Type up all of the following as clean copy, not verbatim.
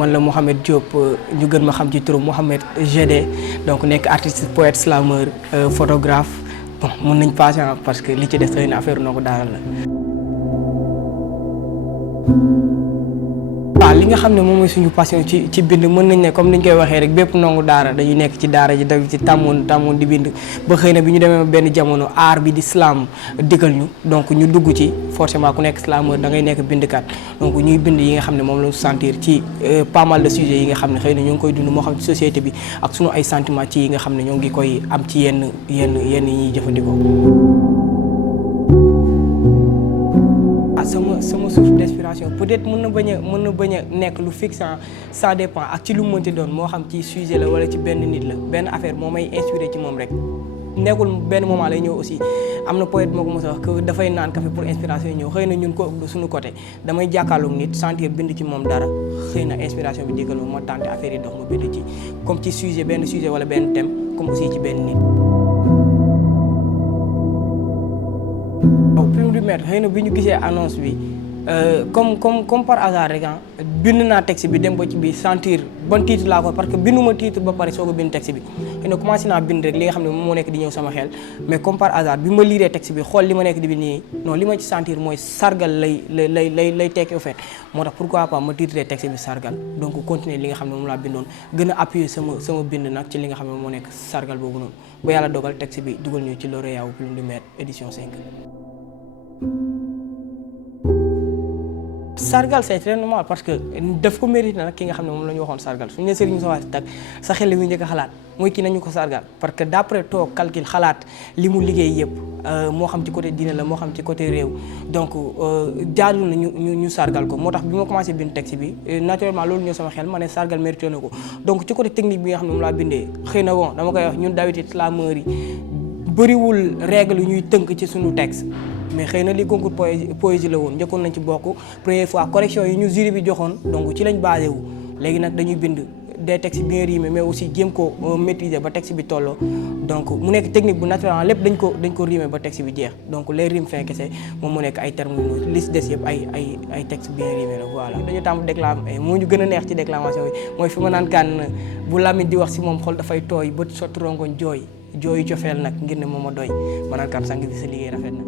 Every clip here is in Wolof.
man la Mouhamed Diop ñu gën ma xam ci turu Mouhamed GD donc nekk artiste poète slameur photographe bon mën nañ passé parce que li ci des xëy na affaire noo ko daara la. waaw li nga xam ne moom mooy suñu passion ci bind mën nañ ne comme ni ñu koy waxee rek bépp ndongo daara dañuy nekk ci daara ji daf ci tàmmoon di bind ba xëy na bi ñu demee benn jamono art bi di slam dikkal ñu donc ñu dugg ci forcément ku nekk slameur da ngay nekk bindkat donc ñuy bind yi nga xam ne moom la ñu sentir ci pas mal de sujets yi nga xam ne xëy na ñoo ngi koy dund moo xam ci société bi ak suñu ay sentiments ci yi nga xam ne ñoo ngi koy am ci yenn yi ñuy jëfandikoo. sama source d'inspiration peut-être mën na bañ a nekk lu fixe ça dépend ak ci lu mu mënti doon moo xam ci sujet la wala ci benn nit la benn affaire moo may inspiré ci moom rek nekkul benn moment lay ñëw aussi am na poète moo ko mos a wax que dafay naan café pour inspiration ñëw xëy na ñun ko suñu côté damay jàkkaarloog nit sentir bind ci moom dara xëy na inspiration bi digal ma tenté affaire yi dox ma bind ci comme ci sujet benn sujet wala benn thème comme aussi ci benn nit. Plume du Maître xëy na bi ñu gisee annonce bi comme par hasard rek bind naa texte bi dem ba ci biir sentir ban titre laa ko parce que binduma titre ba pare soo ko bind texte bi xëy na commencé naa bind rek li nga xam ne moom moo nekk di ñëw sama xel mais comme par hasard bi ma liiree texte bi xool li ma nekk di bind nii non li ma ci sentir mooy sargal lay tekki au fait moo tax pourquoi pas ma titré texte bi sargal donc continuer li nga xam ne moom laa bindoon gën a appuyer sama bind nag ci li nga xam ne moo nekk sargal boobu noonu ba yàlla dogal texte bi dugal ñu ci lauréat wu Plume du Maître édition 5. sargal c'est très normal parce que daf ko mérite nag ki nga xam ne moom la ñu waxoon sargal suñu ne Serigne Moussa tak sa xel li muy njëkk a xalaat mooy kii nañu ko sargal parce que d'après toog calcul xalaat li mu liggéey yëpp moo xam ci côté diine la moo xam ci côté réew donc jaadu na ñu sargal ko moo tax bi ma commencé bind texte bi naturellement loolu ñëw sama xel ma ne sargal mérité na ko donc ci côté technique bi nga xam ne moom laa bindee xëy na bon dama koy wax ñun d'habitude slameur yi bëriwul règle yu ñuy tënk ci suñu texte mais xëy na li concours poésie la woon njëkkoon nañ ci bokk première fois correction yi ñu jury bi joxoon donc ci lañ basé wu léegi nag dañuy bind des textes bien rimés mais aussi jéem ko maîtriser ba texte bi tolloo donc mu nekk technique bu naturellement lépp dañ ko rimer ba texte bi jeex donc les rimes fin kese moom mu nekk ay termes yu li si des yëpp ay textes bien rimés la voilà. dañu tàmm déclamer moo ñu gën a neex ci déclamation bi mooy fi ma naan kan bu Lamine di wax si moom xol dafay tooy bët sotti rongoñ jooyu cofeel nag ngir ne moom a doy ma naan kan sang bi sa liggéey rafet na.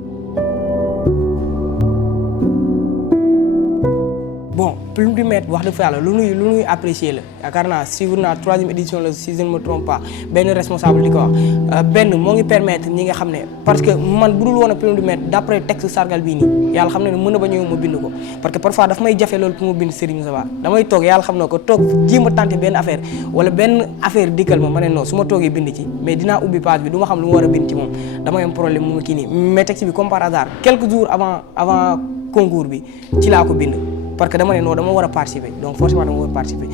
bon Plume du Maître wax dëgg fa yàlla lu nuy apprécier la yaakaar naa suivre naa 3e édition la si je ne me trompe pas benn responsable di ko wax benn moo ngi permettre ñi nga xam ne parce que man bu dul woon a Plume du Maître d'après texte sargal bii nii yàlla xam ne mën na ba ñëw ma bind ko parce que parfois daf may jafe loolu pour ma bind Serigne Moussa damay toog yàlla xam na ko toog jéem a tenté benn affaire wala benn affaire dikkal ma ne non su ma toogee bind ci mais dinaa ubbi page bi du ma xam lu ma war a bind ci moom damay am problème mu ma kii nii mais texte bi comme par hasard quelques jours avant concours bi ci laa ko bind parce que dama ne non dama war a participer donc forcément dama war a participer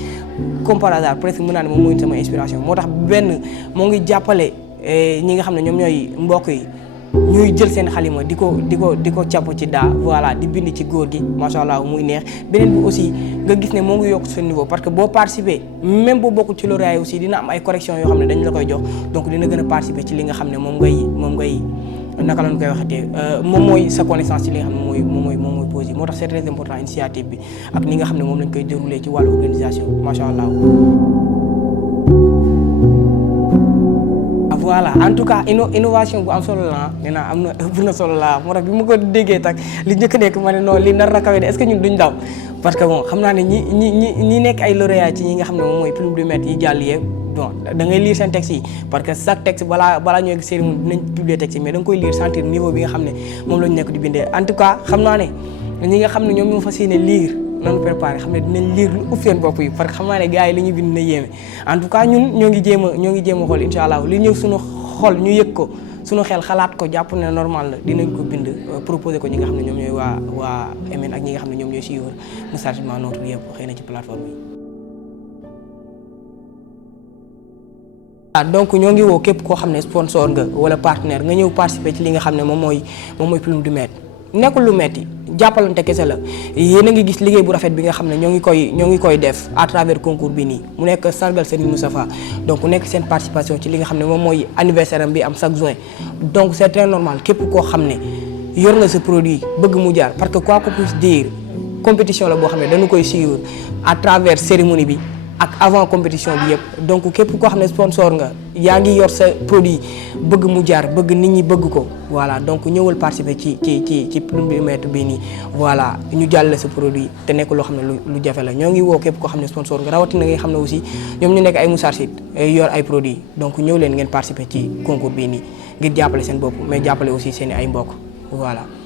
comme par hasard presque mën naa ne moom mooy sama inspiration moo tax benn moo ngi jàppale ñi nga xam ne ñoom ñooy mbokk yi ñuy jël seen xalima di ko càpp ci daa voilà di bind ci góor gi macha allah muy neex beneen bi aussi nga gis ne moo ngi yokk sa niveau parce que boo participer même boo bokkul ci lauréat yi aussi dina am ay corrections yoo xam ne dañ la koy jox donc dina gën a participer ci li nga xam ne moom ngay naka la ñu koy waxatee moom mooy sa connaissance ci li nga xam ne moom mooy poésie moo tax c'est très important initiative bi ak ni nga xam ne moom lañ koy dérouler ci wàllu organisation macha allah. voilà en tout cas innovation bu am solo la nee naa am na ëpp na solo la moo tax bi ma ko déggee tak li njëkk nekk ma ne non li nar na kawe de est-ce que ñun duñ daw parce que bon xam naa ne ñi nekk ay lauréat ci ñi nga xam ne moom mooy Plume du Maître yi jàll yee bon da ngay lire seen texte yi parce que chaque texte balaa ñoo gis cérémonie dinañ publier texte yi mais da nga koy lire sentir niveau bi nga xam ne moom lañu nekk di bindee en tout cas xam naa ne ñi nga xam ne ñoom ñoo fas yéene lire noonu préparé xam ne dinañ lire lu ëpp seen bopp yi parce que xam naa ne gars yi li ñuy bind na yéeme en tout cas ñun ñoo ngi jéem a xool incha allah li ñëw suñu xol ñu yëg ko suñu xel xalaat ko jàpp ne normal la dinañ ko bind proposer ko ñi nga xam ne ñoom ñooy waa MN ak ñi nga xam ne ñoom ñooy suivre messagement notre yëpp xëy na ci plateforme yi. donc ñoo ngi woo képp koo xam ne sponsor nga wala partenaire nga ñëw participer ci li nga xam ne moom mooy Plume du Maître nekkul lu metti jàppalante kese la yéen a ngi gis liggéey bu rafet bi nga xam ne ñoo ngi koy def à travers concours bi nii mu nekk sargal Serigne Moustapha donc mu nekk seen participation ci li nga xam ne moom mooy anniversaire am bi am chaque juin donc c'est très normal képp koo xam ne yor nga sa produit bëgg mu jaar parce que quoi qu'on puisse dire compétition la boo xam ne dañu koy suivre à travers cérémonie bi ak avant compétition bi yëpp donc képp koo xam ne sponsor nga yaa ngi yor sa produit bëgg mu jaar bëgg nit ñi bëgg ko voilà donc ñëwal participer ci pluviométre bii nii voilà ñu jàllale sa produit te nekk loo xam ne lu jafe la ñoo ngi woo képp koo xam ne sponsor nga rawatina nga xam ne aussi ñoom ñu nekk ay Moustarchidine yor ay produits donc ñëw leen ngeen participer ci concours bii nii ngir jàppale seen bopp mais jàppale aussi seen ay mbokk voilà